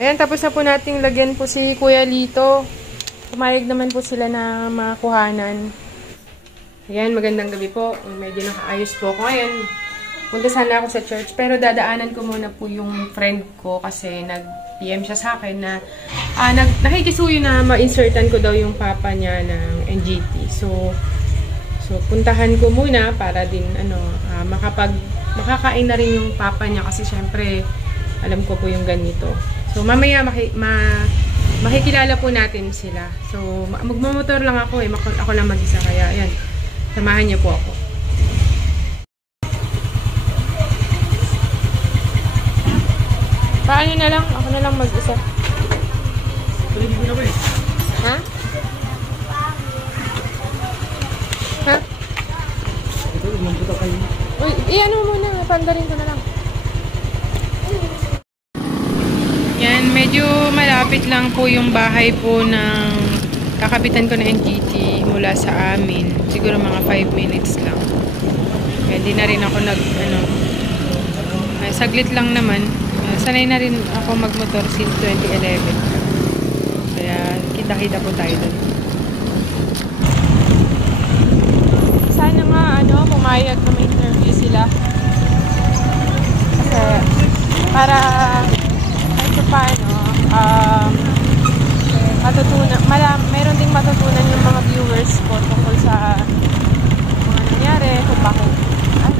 Ayan, tapos na po nating lagyan po si Kuya Lito. Pumayag naman po sila na makuhanan. Ayan, magandang gabi po. Medyo nakaayos po ako. Ayan, punta sana ako sa church. Pero dadaanan ko muna po yung friend ko kasi nag-PM siya sa akin na nakikisuyo na ma-insertan ko daw yung papa niya ng NGT. So puntahan ko muna para din makakain na rin yung papa niya kasi syempre alam ko po yung ganito. So mamaya makikilala po natin sila. So magmamotor lang ako ako lang mag-isa kaya ayan. Samahan niyo po ako. Paano na lang? Ako na lang mag-isa. Ha? Ha? Uy, iyan mo muna. Pandarin ko na lang. Yan, medyo malapit lang po yung bahay po ng kakapitan ko na NGT mula sa amin. Siguro mga 5 minutes lang. Kaya di na rin ako saglit lang naman. Sanay na rin ako magmotor since 2011. Kaya kita-kita po tayo doon. Sana nga pumayag na may interview sila. Kasi para paano meron ding matutunan yung mga viewers ko tungkol sa mga nangyari, kung bakit kung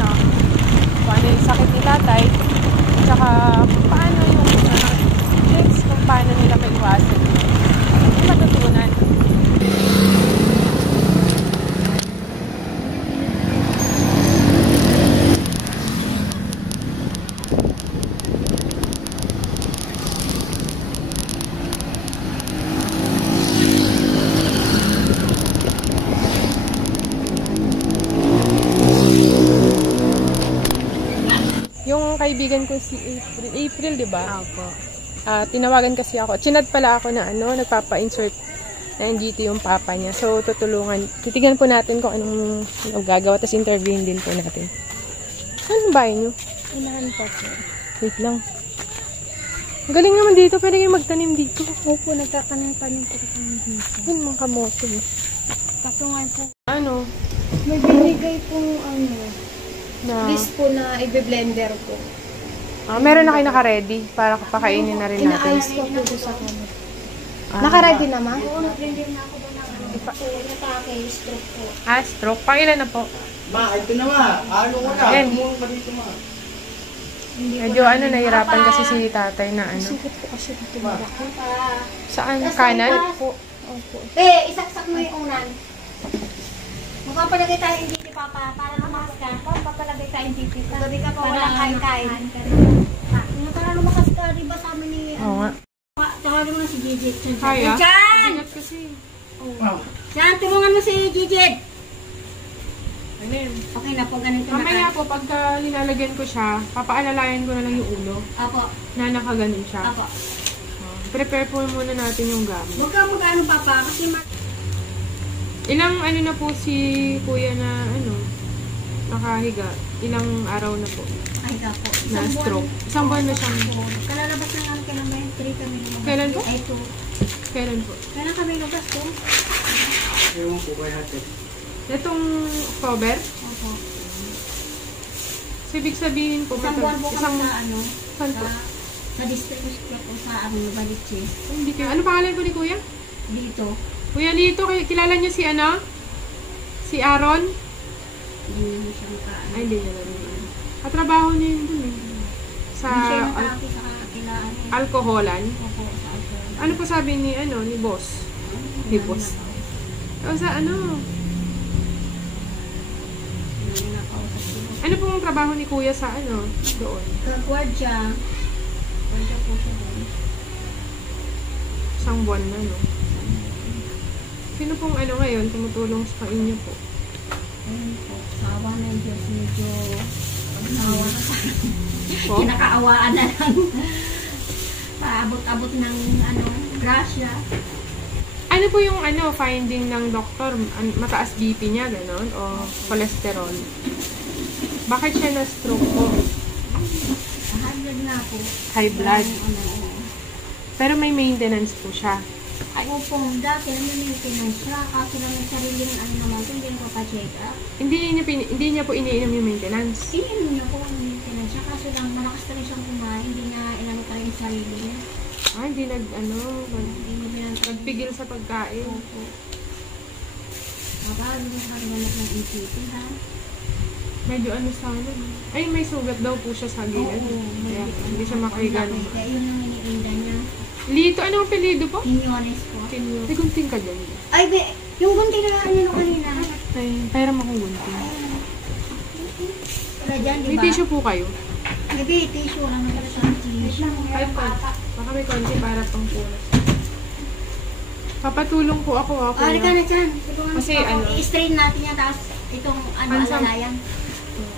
ano yung sakit ni tatay, tsaka kung paano yung tips kung paano nila maiwasan yung matutunan. Yung kaibigan ko si April, di ba? Opo. Tinawagan kasi ako. Chinad pala ako na nagpapa-insert na NGT yung papa niya. So, titignan po natin kung anong gagawa. Tapos interviewin din po natin. Anong bahay niyo? Inahan pa po. Wait lang. Ang galing naman dito. Pwede kayo magtanim dito. Opo, nagkakanim-tanim po kami dito. Yun, mga kamote. Kaso nga po, May binigay pong list po na i-blender ko. Meron na kayo naka-ready para pakainin na rin natin. Ina-ayos ko po sa kanya. Naka-ready naman? Oo, nag-blender na ako doon stroke po. Stroke. Pangilan na po? Ma, ito na ma. Ano ko na? Tumulong pa dito ma. Medyo nahirapan kasi si tatay na Sikit po kasi dito ba ako? Saan? Kanan? Opo. Isaksak mo yung unan. Magpapalagay tayo yung dito, Papa, para lumakas ka. Magpapalagay tayo yung dito. Gabi ka pa walang kain-kain. Para lumakas ka, diba sa amin ni... Oo nga. Tawagin mo na si Gigit. Kaya? Diyan! Ingat kasi. Diyan, tulungan mo si Gigit. Ano yun? Okay na po, ganito na. Mamaya po, pagka linalagyan ko siya, papaalalayan ko na lang yung ulo. Apo. Na nakaganon siya. Apo. Prepare po muna natin yung gamit. Huwag ka mag-ano, Papa, kasi Ilang na po si kuya na nakahiga? Ilang araw na po? Ay, ka po. Na stroke. Isang buwan na siyang... Kalalabas na lang kailan ba yung 3 kami lumabas. Kailan po? Ay, 2. Kailan po? Kailan kami lumabas po? Ewan po kaya natin. Itong October? Opo. So, ibig sabihin po... Isang buwan po kami na Saan po? sa district po sa Baliches. Hindi kayo. Ano pangalan po ni kuya? Dito. Kuya Lito, kilala niyo si Si Aaron? Hindi naman siya makaano. Ay, hindi niya rin. Katrabaho niya yun dun Sa Hindi siya nakaki sa kilaan. alkoholan. Opo, sa alcohol. Ano po sabi ni boss? Ni boss. O sa Ano pong trabaho ni kuya sa doon? Kagwadya. Kagwadya po siya doon. Isang buwan na, Sino pong ngayon tumutulong sa inyo po? Ayun po. Sawa na yung Diyos. Medyo sawa na sa Po? kinakaawaan na lang. Paabot-abot ng grasya. Ano po yung finding ng doktor? Mataas BP niya, gano'n? O cholesterol? Bakit siya na-stroke po? High blood na po. High blood? Pero may maintenance po siya. Ay, opo, dati nami-maintenance siya. Kaso lang may sariling ano naman ito, hindi ko pa-check up. Hindi niya po iniinom yung maintenance. Ininom niya po ang maintenance siya. Kaso lang malakas na rin siyang kumain. Hindi niya inano pa rin yung sarili niya. Hindi Hindi niya pinansin. nagpigil sa pagkain. Opo. Baka, nagkaroon ng ECT, ha? Medyo sana. Ay, may sugat daw po siya sa gilid. Kaya hindi siya makahiga. Kaya yun ang iniinda niya. Lito, anong apelido po? Inyones po. May gunting ka dyan. Ay, yung gunti na ano kanina. Ay, pera mo kung gunting. Wala dyan, di May ba? tissue po kayo? Hindi, tissue lang naman sa tissue. Ay, baka may konti para pang pulas. Papatulong po ako. Ari ka na dyan. Kasi ano? I-strain natin yan, tapos itong alalayan.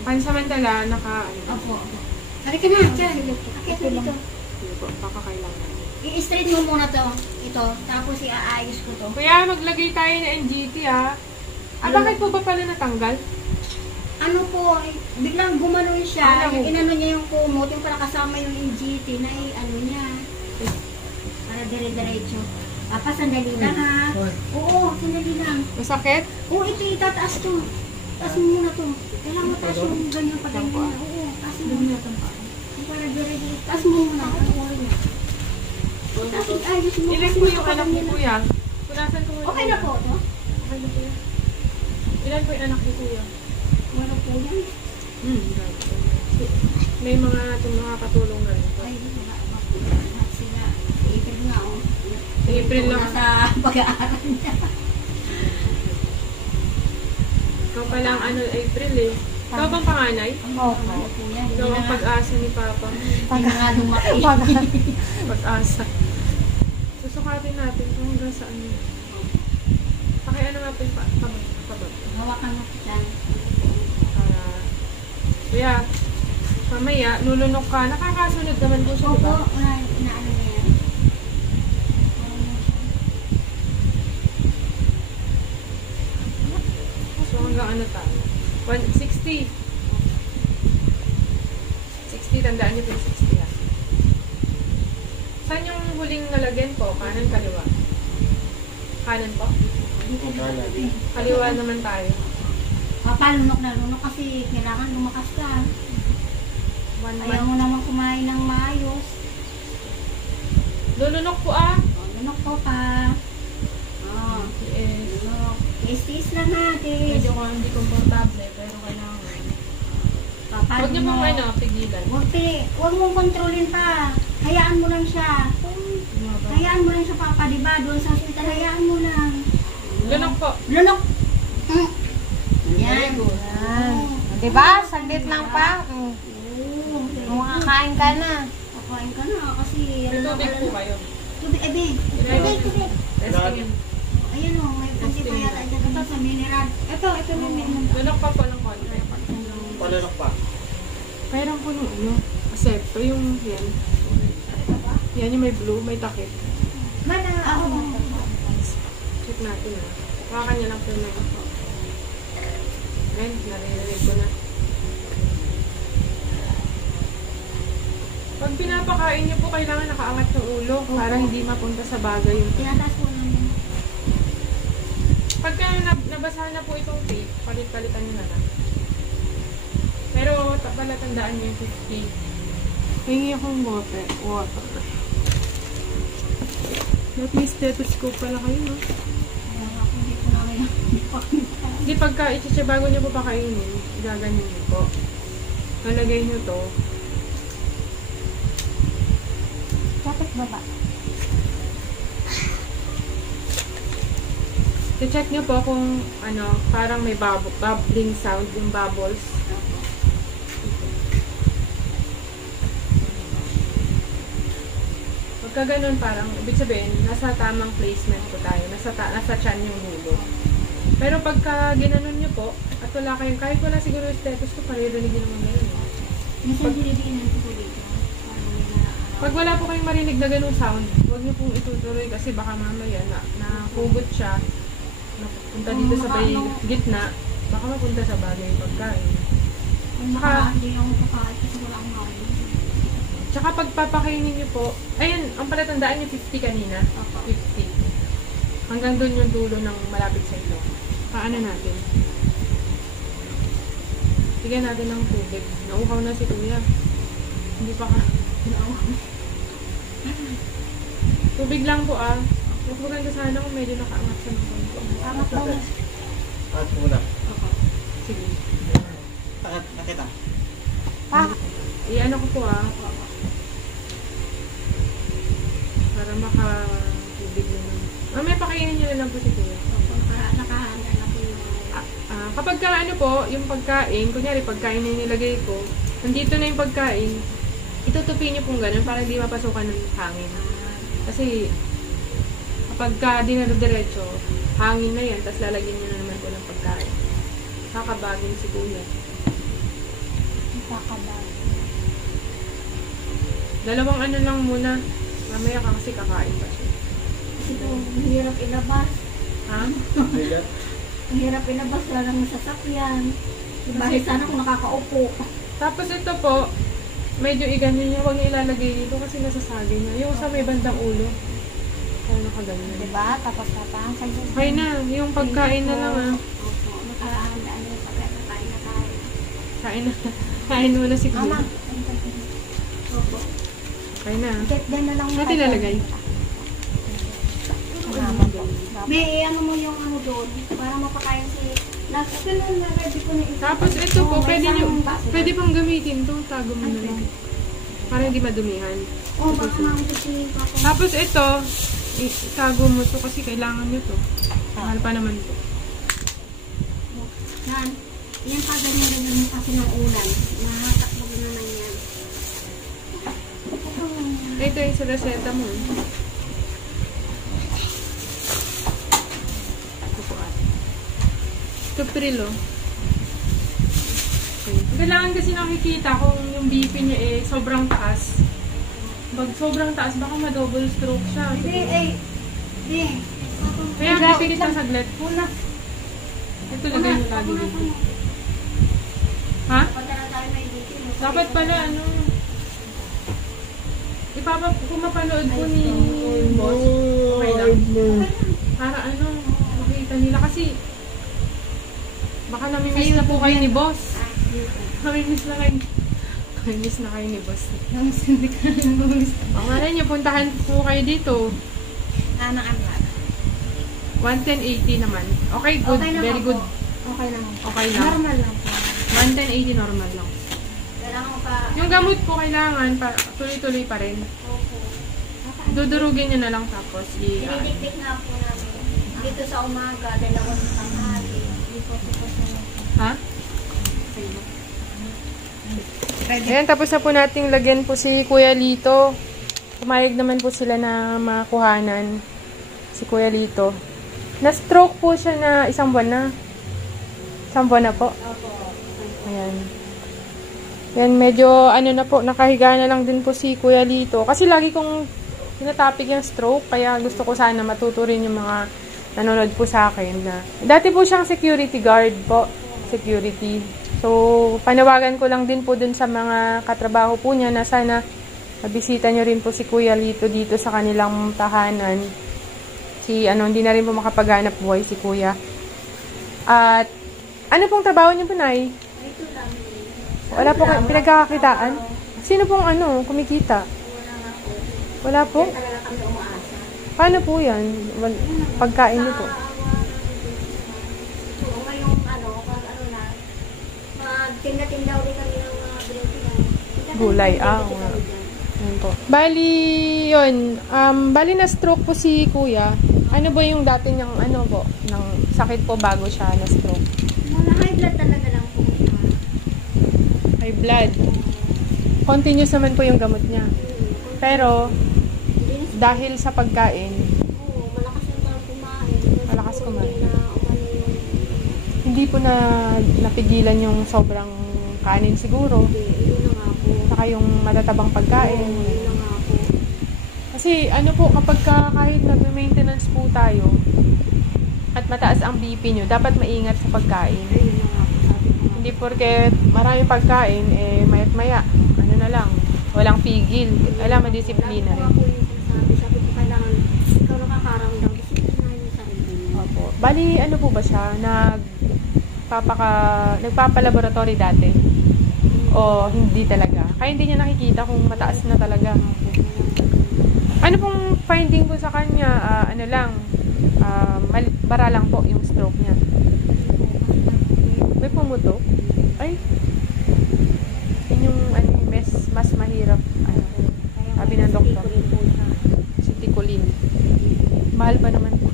Pansamantala, Opo. Ari ka na, dyan. Akit mo dito. Hindi po, baka kailangan. I-strain mo muna to. Ito, tapos iaayos ko to. Kuya, maglagay tayo ng NGT ha. Bakit po ba pala natanggal? Ano po, biglang gumanon siya. Ano? Yung inano niya yung kumot, yung para kasama yung NGT na ano niya. Para dire-diretso. Papa, sandali lang ha. Oo, sandali lang. Masakit? Oo, ito itataas to. Taas mo muna to. Kailangan mo taas yung ganyan pa ganyan. Oo, taas mo muna to. Para dire-diretso. Taas mo muna. Tapos ayos mo. Ilan po yung anak mo, kuya? Punasan ko muna. Okay na po, no? Okay na, kuya. Ilan po yung anak mo, kuya? Wala po yan. May mga makakatulong na rin. Ay, lahat sila. April nga, oh. April lang. Nasa pag-aaral niya. Ikaw pa lang April eh. Ikaw bang panganay? Oo. Ikaw ang pag-asa ni Papa. Hindi na nga lumaki. Pag-asa. Susukatin natin kung hanggang saan yun. Pakiano nga po yung kabag. Hawakan mo dyan. Kaya, mamaya, lulunok ka. Nakakasunod naman po siya, Opo, diba? inaano niya yan. So, hanggang ano tayo? 160. 60, tandaan niyo po yung 60 ha. Saan yung huling nalagyan po? Kanan, kaliwa? Kanan po? Kaliwa naman tayo. Papalunok na lunok kasi kailangan lumakas ka. Ayaw mo naman kumain ng maayos. Lulunok po ah. Lunok po pa. Yes. Lunok. Tiis lang natin. Medyo ko hindi komportable, pero kailangan. Huwag niyo pong pigilan. Huwag mong kontrolin pa. Hayaan mo lang siya. Hayaan mo lang siya, Papa, diba? Doon sa hospital, hayaan mo lang. Lunok po. Lunok. Yan. Diba? Saglit lang pa. Makakain ka na. Kakain ka na kasi... May tubig po kayo. Tubig, ebe. Tubig. Testingin. Ayan o, may kasi pa yata. Ito sa mineral. Ito yung mineral. Lunok pa po ng konti. Palunok pa. Mayroon po nung asepto, yung yan. Yan yung may blue, may takip. Mana, ako. Check natin ah. Hawakan niya lang po na ito. Ayan, narinig ko na. Pag pinapakain niyo po, kailangan nakaangat yung ulo para hindi mapunta sa bagay yung... Tinataas ko lang yun. Pagka nabasahan na po itong tape, palit-palitan niyo na lang. Pero pala tandaan niyo yung 50. Hingi akong water. At may stethoscope pala kayo, no? Ako hindi ko namin. Hindi, pagka bago niyo po pakainin, gaganyan niyo po. Nalagay niyo to. Dapat baba. I-check niyo po kung parang may bubbling sound, yung bubbles. Pagka ganun, parang, ibig sabihin, nasa tamang placement po tayo. Nasa chan yung hulo. Pero pagka ginanon niyo po, at wala kayong, kahit wala siguro yung stethoscope, paririnig niyo naman ngayon. Minsan dinibigyan ko dito. Pag wala po kayong marinig na ganung sound, huwag niyo pong itutuloy kasi baka mamaya nakugot siya, napunta dito sa gitna, baka mapunta sa bagay yung pagkain. Hindi ako kakain kasi wala akong makin. Tsaka pagpapakainin niyo po, ayun, ang palatandaan niyo 50 kanina. 50. Hanggang doon yung dulo ng malapit sa ilo. Paano natin? Bigyan natin ng tubig. Nauhaw na si kuya. Hindi pa ka. Tubig lang po ah. Mas maganda sana kung medyo nakaangat sa mga konti. Tama po. At muna. Sige. Nakita. I-ano ko po ah. Para maka-tubig naman. Mamaya pakainin nyo na lang po si kuya. Nakahanda na po yung Kapag ka ano po, yung pagkain, kunyari pagkain na nilagay ko, nandito na yung pagkain, itutupin nyo pong ganun para hindi mapasukan ng hangin. Kasi kapag ka dinadiretso, hangin na yan, tapos lalagyan nyo na naman po ng pagkain. Kakabagin si kuya. Dalawang ano lang muna. Mamaya ka kasi kakain pa siya. Kasi po, hirap ilabas. Ha? Ang hirap ilabas, wala nang sasakyan. Bakit sana kung nakakaupo. Tapos ito po, medyo iganin niya, huwag niya ilalagay dito kasi nasasagi niya. Yung sa may bandang ulo. Kaya nakaganyan. Diba? Tapos na pa. Okay na, yung pagkain na lang ah. Opo, nakahanda na yung pagkakain na tayo. Kain na. Kain muna si Ama. kuya. Opo. Okay na. Get din na lang. Saan ilalagay? Salamat po. May ano mo yung ano doon, para mapakain si last. Ito na ready ko na ito. Tapos ito po, pwede pang gamitin to. Tago mo na lang. Para hindi madumihan. Oo, baka mamutusin pa ako. Tapos ito, itago mo to kasi kailangan nyo to. Mahal pa naman to. Yan. Yan pa ganyan kasi ng ulan. Nakatakbo na naman yan. Ito yung sa reseta mo. Tuprilo. Okay. Kailangan kasi nakikita kung yung BP niya sobrang taas. Pag sobrang taas, baka ma-double stroke siya. Hindi. Kaya pipigit lang saglit. Ito lagay mo lagi dito. Ha? Punta na tayo may dito. Dapat pala kung mapanood ko ni boss, okay lang. Para makita nila kasi baka namimiss na po kayo ni boss. Namimiss na kayo ni boss. Malay niyo, puntahan po kayo dito. 110.80 naman. Okay, good. Okay naman Very po. good. Okay lang. Okay lang. Normal lang po. 110.80 normal lang. Kailangan ko pa. Yung gamot po kailangan tuloy-tuloy pa rin. Opo. Dudurugin niyo na lang tapos Dinidikdik nga po namin. Dito sa umaga, dalawang tanghali. Ha? Ayan, tapos na po nating lagyan po si Kuya Lito. Pumayag naman po sila na makuhanan si Kuya Lito. Na-stroke po siya na isang buwan na. Isang buwan na po. Ayan. Ayan, medyo na po, nakahiga na lang din po si Kuya Lito. Kasi lagi kong tinatapik yung stroke, kaya gusto ko sana matuto rin yung mga nanonood po sa akin na dati po siyang security guard po. Security. So, panawagan ko lang din po dun sa mga katrabaho po niya na sana mabisita nyo rin po si Kuya Lito dito sa kanilang tahanan. Hindi na rin po makapaghanap buhay si Kuya. At, ano pong trabaho niyo po, Nay? Ito lang. Wala po kayong pinagkakakitaan? Sino pong kumikita? Wala po? Talaga kami umaasa. Paano po yan? Pagkain niyo po? Ngayong magtinda-tinda ulit kami ng mga bilhin. Gulay. Yan po. Bali, bali na stroke po si Kuya. Ano ba yung dati niyang ng sakit po bago siya na stroke? Mga high blood talaga lang po. High blood. Continuous naman po yung gamot niya. Pero, dahil sa pagkain, Malakas na kumain. Malakas kumain. Hindi po napigilan yung sobrang kanin siguro. Yun na nga po. Saka yung matatabang pagkain. Yun na nga po. Kasi kapag kahit nag-maintenance po tayo at mataas ang BP nyo, dapat maingat sa pagkain. Yun na nga po. Hindi porke maraming pagkain, mayat maya, na lang, walang pigil. Alam, disiplina rin. Ako yung sinasabi. Sabi ko, kailangan ikaw nakakaramdam. Disiplinahin mo sarili mo. Opo. Bali, ano po ba siya? Nagpapalaboratory dati? O hindi talaga? Kaya hindi niya nakikita kung mataas na talaga. Ano pong finding po sa kanya? Ano lang, bara lang po yung stroke niya. May pumutok? Ay, yun yung mas mahirap. Sabi ng doktor. Citicoline. Mahal pa naman po.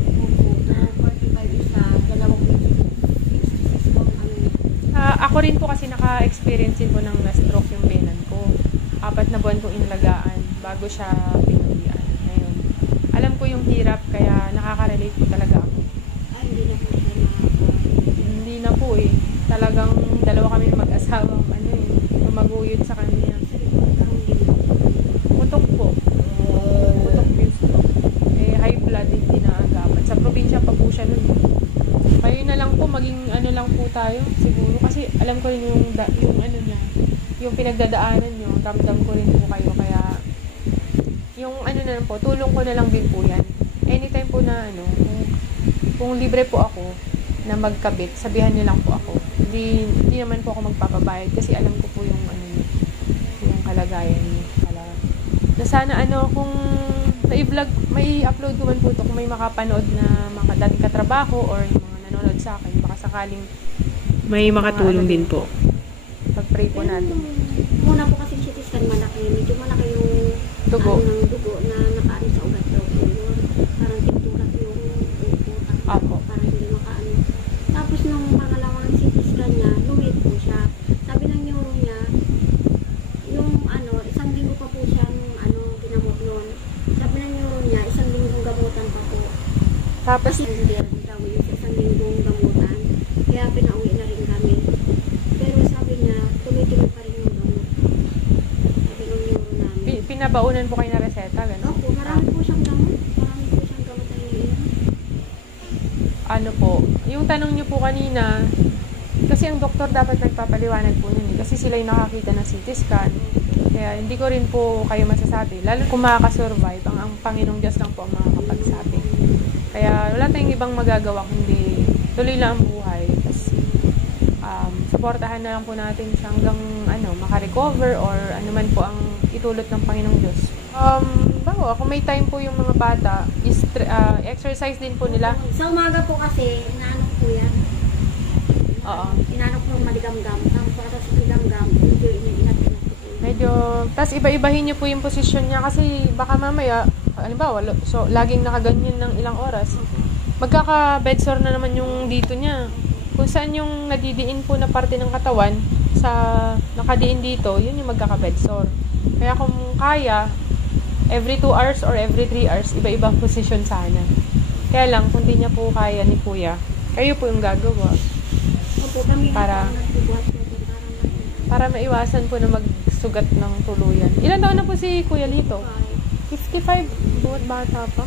Ako rin po kasi naka-experience din po ng na-stroke yung benan ko. 4 na buwan kong inalagaan bago siya pinuwian. Ngayon, alam ko yung hirap kaya nakaka-relate po talaga ako. Hindi na po eh. Talagang dalawa kami mag-asawang tumaguyod sa kanya. Putok po. Putok yung stroke. High blood hindi naagapan. Sa probinsya pa po siya nun. Kayo na lang po, maging lang po tayo siguro. Kasi alam ko rin yung niya, yung pinagdadaanan nyo, ramdam ko rin po kayo. Kaya, yung na lang po, tulong ko na lang din po yan. Anytime po na kung libre po ako na magkabit, sabihan niyo lang po ako. Hindi naman po ako magpapabayad kasi alam ko po yung yung kalagayan niyo. Na sana kung na-vlog, may upload ko man po ito kung may makapanood na mga dating katrabaho or yung mga nanonood sa akin, baka sakaling may makatulong din po. Pag-pray po natin. Muna po kasi CT scan malaki. Medyo malaki yung dugo. Ng dugo na nakaano sa ugat daw. Parang tinturat yung utak. Apo. Para hindi makaano. Tapos nung pangalawang CT scan niya, lumit po siya. Sabi ng neuro niya, yung isang linggo pa po siyang ginamot nun. Sabi ng neuro niya, isang linggong gamutan pa po. Tapos, daw yung isang linggong gamutan. Kaya pinauwi na rin kami. Pero sabi niya, tuloy-tuloy pa rin yung gamot. Sabi ng neuro namin. Pinabaunan po kayo na reseta, gano'n? Opo, marami po siyang gamot. Marami po siyang gamot na yun. Ano po, yung tanong niyo po kanina, kasi ang doktor dapat nagpapaliwanag po nun. Kasi sila yung nakakita ng CT scan. Kaya hindi ko rin po kayo masasabi. Lalo kung makakasurvive, ang Panginoong Diyos lang po ang makakapagsabi. Kaya wala tayong ibang magagawa kundi tuloy lang ang buhay. Tapos, supportahan na lang po natin siya hanggang makarecover or ano man po ang itulot ng Panginoong Diyos. Kung may time po yung mga bata, exercise din po nila. Sa umaga po kasi, inaanok po yan. Oo. Inaanok po maligam-gam. Tapos para sa maligam-gam, medyo inat-inat po. Medyo, tapos iba-ibahin niyo po yung posisyon niya kasi baka mamaya, halimbawa, so laging nakaganyan ng ilang oras, magkaka-bedsore na naman yung dito niya. Kung saan yung nadidiin po na parte ng katawan sa nakadiin dito, yun yung magkaka-bedsore. Kaya kung kaya, every 2 hours or every 3 hours, iba-ibang position sana. Kaya lang, kung di niya po kaya ni Kuya, kayo po yung gagawa. Opo, kami para maiwasan po na magsugat ng tuluyan. Ilan taon na po si Kuya Lito? 55? Buhat bata pa.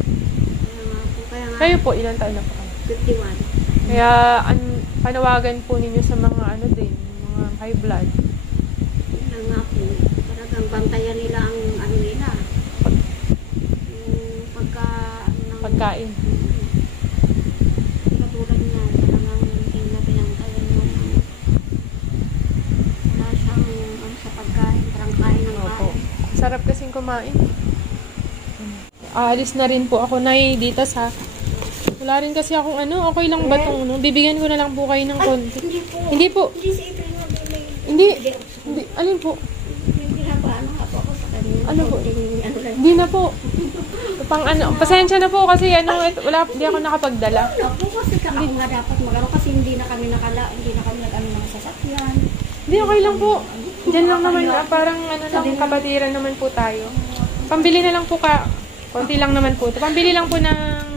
Kayo po, ilan taon na po? 51. Kaya, panawagan po ninyo sa mga mga high blood. Yan nga po. Talagang bantayan nila ang nila. Yung Pagkain. Katulad niya, talagang pinantayan mo. Wala siyang sa pagkain, parang kain ng Opo. kain. Sarap kasing kumain. Aalis na rin po ako na dito sa... Wala rin kasi akong okay lang ba itong bibigyan ko na lang po kayo ng konti. Hindi po. Hindi si April na bilay. Hindi. Alin po? Hindi na pa, nga po ako sa kanya. Ano po? Hindi na po. Pasensya na po kasi hindi ako nakapagdala. Opo, kasi ako nga dapat magano kasi hindi na kami nag-ano ng sasakyan. Hindi, okay lang po. Diyan lang naman, parang kabatiran naman po tayo. Pambili na lang po konti lang naman po. Pambili lang po ng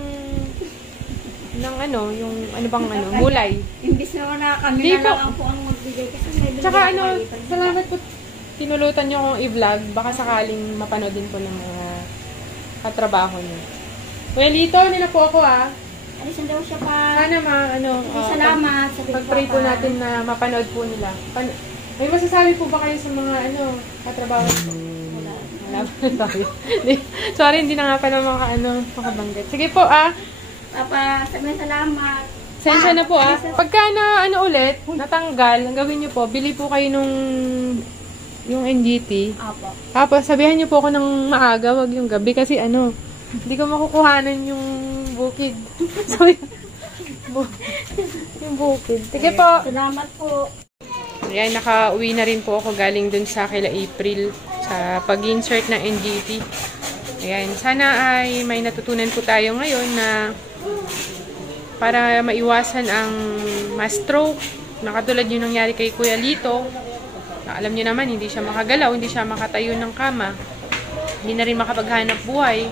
gulay. Imbis na kami Di na po. lang po ang magbigay kasi may Tsaka salamat po. Tinulutan nyo akong i-vlog. Baka sakaling mapanood din po ng mga katrabaho nyo. Kuya Lito, nila po ako Alisan daw siya pa. Sana Salamat. Pag-pray po natin na mapanood po nila. May masasabi po ba kayo sa mga katrabaho? Wala Sorry, hindi na nga pala makabanggit. Sige po, Papa, salamat. Sensya na po, Pagka na, ulit, natanggal, ang gawin niyo po, bili po kayo yung NGT. Apo. Tapos, sabihan niyo po ako ng maaga, wag yung gabi, kasi hindi ko makukuhanan yung bukid. So, yung bukid. Sige po. Salamat po. Ayan, nakauwi na rin po ako galing dun sa kila April sa pag-insert ng NGT. Ayan, sana ay may natutunan po tayo ngayon na para maiwasan ang ma-stroke, na katulad yung nangyari kay Kuya Lito. Alam niyo naman, hindi siya makagalaw, hindi siya makatayo ng kama, hindi na rin makapaghanap buhay.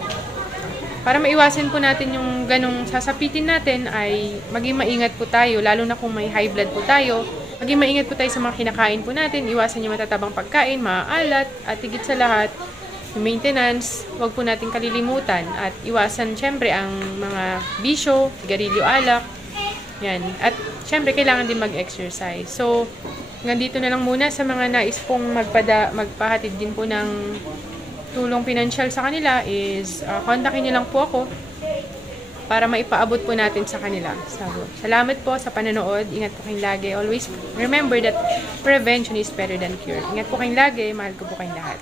Para maiwasan po natin yung ganong sasapitin natin ay maging maingat po tayo, lalo na kung may high blood po tayo. Maging maingat po tayo sa mga kinakain po natin, iwasan yung matatabang pagkain, maaalat, at higit sa lahat, yung maintenance, huwag po natin kalilimutan. At iwasan syempre ang mga bisyo, sigarilyo, alak. Yan. At syempre kailangan din mag-exercise. So, hanggang dito na lang muna sa mga nais pong magpahatid din po ng tulong pinansyal sa kanila is kontakin niyo lang po ako para maipaabot po natin sa kanila. So, salamat po sa panonood. Ingat po kayong lagi. Always remember that prevention is better than cure. Ingat po kayong lagi. Mahal ko po kayong lahat.